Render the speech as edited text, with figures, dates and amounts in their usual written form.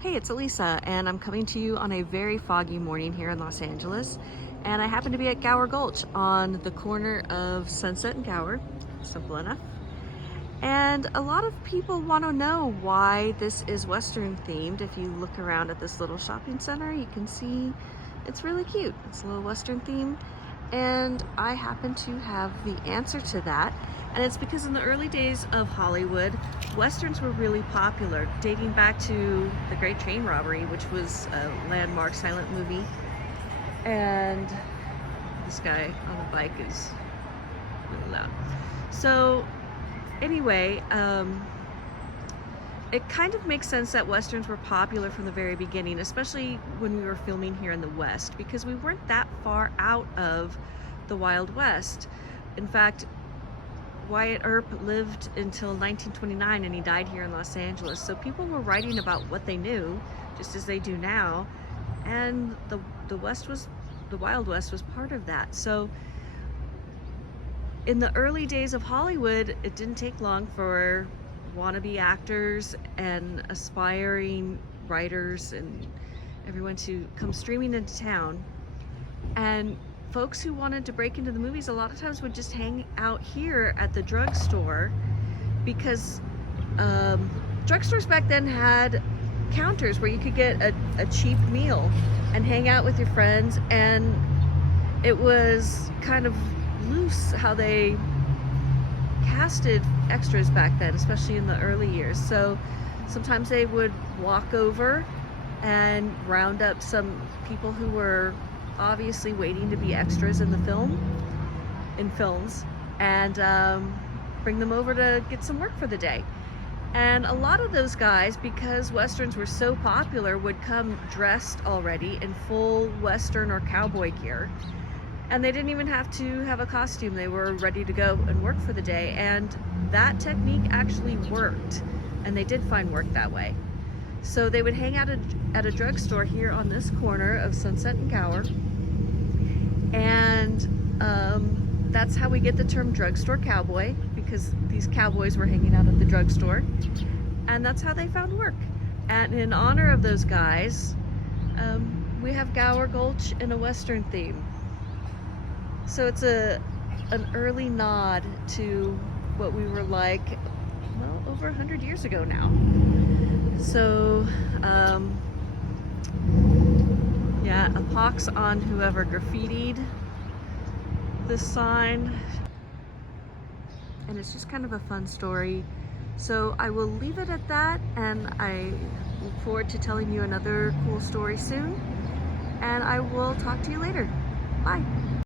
Hey, it's Elisa, and I'm coming to you on a very foggy morning here in Los Angeles. And I happen to be at Gower Gulch on the corner of Sunset and Gower. Simple enough. And a lot of people want to know why this is Western themed. If you look around at this little shopping center, you can see it's really cute. It's a little Western theme. And I happen to have the answer to that. And it's because in the early days of Hollywood, Westerns were really popular, dating back to The Great Train Robbery, which was a landmark silent movie. And this guy on the bike is really loud. So anyway, it kind of makes sense that Westerns were popular from the very beginning, especially when we were filming here in the West, because we weren't that far out of the Wild West. In fact, Wyatt Earp lived until 1929 and he died here in Los Angeles. So people were writing about what they knew, just as they do now. And the Wild West was part of that. So in the early days of Hollywood, it didn't take long for wannabe actors and aspiring writers and everyone to come streaming into town. And folks who wanted to break into the movies a lot of times would just hang out here at the drugstore, because drugstores back then had counters where you could get a cheap meal and hang out with your friends, and it was kind of loose how they casted extras back then, especially in the early years. So sometimes they would walk over and round up some people who were obviously waiting to be extras in the films, and bring them over to get some work for the day. And a lot of those guys, because Westerns were so popular, would come dressed already in full Western or cowboy gear, and they didn't even have to have a costume. They were ready to go and work for the day, and that technique actually worked, and they did find work that way. So they would hang out at a drugstore here on this corner of Sunset and Gower, and that's how we get the term drugstore cowboy, because these cowboys were hanging out at the drugstore, and that's how they found work. And in honor of those guys, we have Gower Gulch in a Western theme. So it's an early nod to what we were like, well, over 100 years ago now. So, yeah, a pox on whoever graffitied this sign. And it's just kind of a fun story. So I will leave it at that, and I look forward to telling you another cool story soon. And I will talk to you later. Bye.